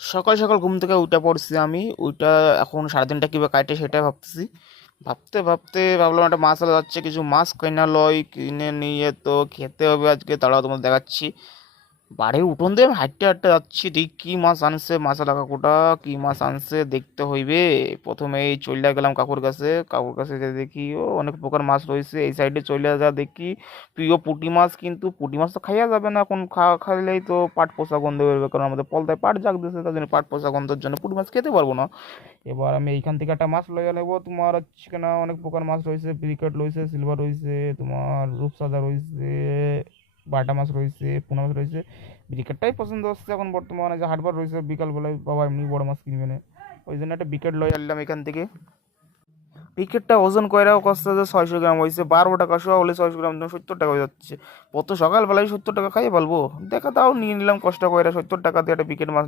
সকাল সকাল ঘুম থেকে উঠে পড়ছি আমি। ওইটা এখন সারাদিনটা কীভাবে কাটে সেটাই ভাবতেছি। ভাবতে ভাবতে ভাবলাম একটা মাছ আলা যাচ্ছে, কিছু মাছ কিনা লয়, কিনে নিয়ে তো খেতে হবে আজকে। তাড়াও তোমাদের দেখাচ্ছি। বাড়ির উঠোন দিয়ে আমি হাঁটতে হাঁটতে যাচ্ছি, দেখি কি মাছ আনছে মাছালা কাকুটা। কি মাছ আনছে দেখতে হইবে। প্রথমে এই চলে গেলাম কাকুর কাছে। কাকুর কাছে যে দেখি ও অনেক প্রকার মাছ রয়েছে। এই সাইডে চলে যা দেখি প্রিয় পুঁটি মাছ, কিন্তু পুঁটি মাছ তো খাইয়া যাবে না এখন। খাইলেই তো পাট পচা গন্ধ বেরোবে, কারণ আমাদের পলতায় পাট জাগ দিয়েছে, তার জন্য পাট পচা গন্ধের জন্য পুঁটি মাছ খেতে পারবো না। এবার আমি এইখান থেকে একটা মাছ লইয়া নেবো। তোমার হচ্ছে কিনা অনেক প্রকার মাছ রয়েছে, ব্রিকেট রয়েছে, সিলভার রয়েছে, তোমার রূপসাদা রয়েছে, বাটা মাছ রয়েছে, পোনা মাছ রয়েছে। ব্রিকেটটাই পছন্দ হচ্ছে এখন বর্তমানে, যে হাটবার রয়েছে বিকালবেলায় বাবা এমনি বড় মাছ কিনবে না, ওই জন্য একটা বিকেট লই আনলাম এখান থেকে। বিকেটটা ওজন কয়রাও কষ্ট যে 600 গ্রাম হয়েছে। 12 টাকা শোয়া হলে 600 গ্রাম 70 টাকা হয়ে যাচ্ছে। কত সকালবেলায় 70 টাকা খাইয়ে পারবো। দেখা তাও নিয়ে নিলাম কষ্ট করে 70 টাকা দিয়ে একটা বিকেট মাছ।